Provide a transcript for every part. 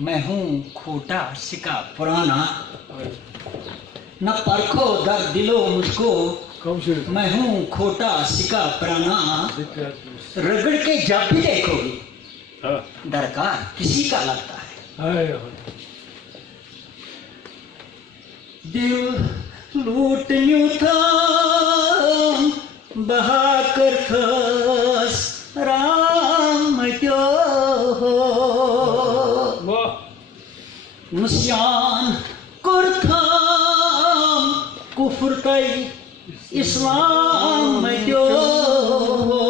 मैं हूँ खोटा सिका पुराना, न परखो दर्द दिलो मुझको, मैं हूँ खोटा सिका पुराना। रगड़ के जब भी देखोगे दरकार किसी का लगता है। दिल लूट यूं था बहा कर थस राम क्यों हो, मुस्यान कुर्थाम कुफ्र तई इस्लाम क्यों हो,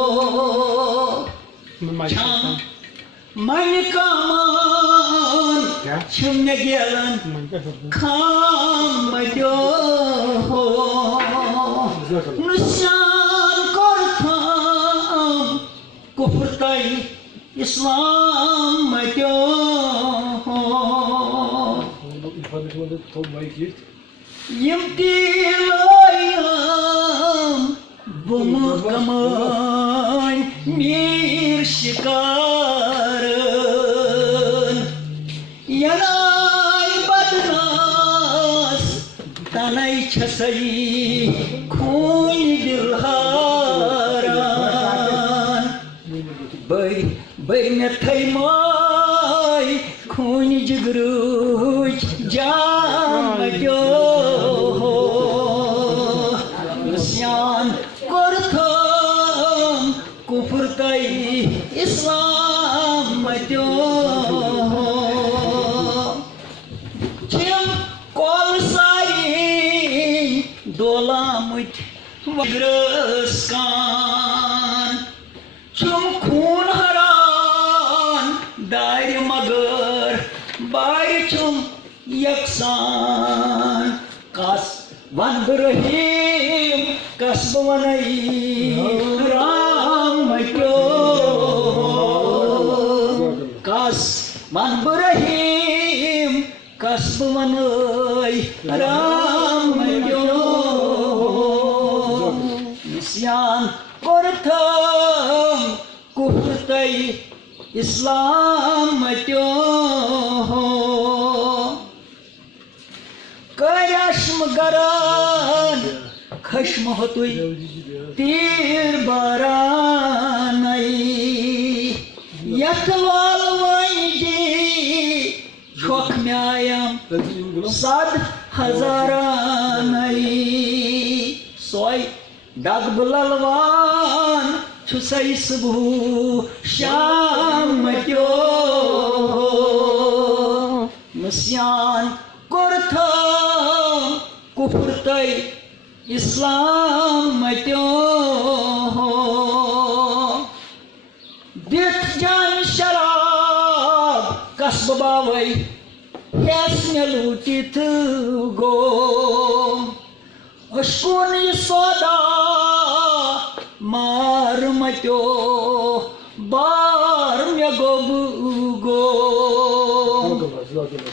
मन का मान छुम गेलन खाम क्यों हो, मुस्यान कुर्थाम कुफ्र तई इस्लाम क्यों हो, यमती लायम बुम कमाई मीर शिकारन, यनाई बदनास तनाई छसई खून दिलहारान, बै में थई माई खून जिगरूच जाम क्यों हो, मुस्यान कुर्थाम कुफ्र तई इस्लाम क्यों हो, छिम कौल सारी दोलामुत वग्रस्कान, छुम खून हरान दार मगर बार छुम यकसान, कस वन रहीम कसब वनई राम क्यों हो, कस वन रहीम कसब वनई राम क्यों हो, निस्यान कुर्थाम कुफ्र तई इस्लाम क्यों हो, करश्म गरान खश्म हो तुई तीर बारानई, यथवाल वंजी छोख म्यायम सद हजारानई, सोई डग बुललवान छुसई सुबह शाम क्यों हो, मुस्यान कुर्थाम कुफ्र तई इस्लाम क्यों हो, दित जान शराब कसब बावई यस में लूटित गो, अशकुन सौदा मार मचो बार में गो,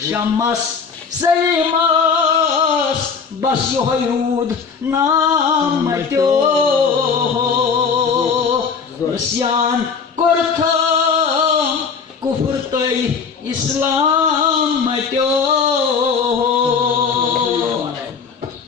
शमस सलीमास बस योरूद नाम क्यों हो, मुस्यान कुर्थाम कुफ्र तई इस्लाम क्यों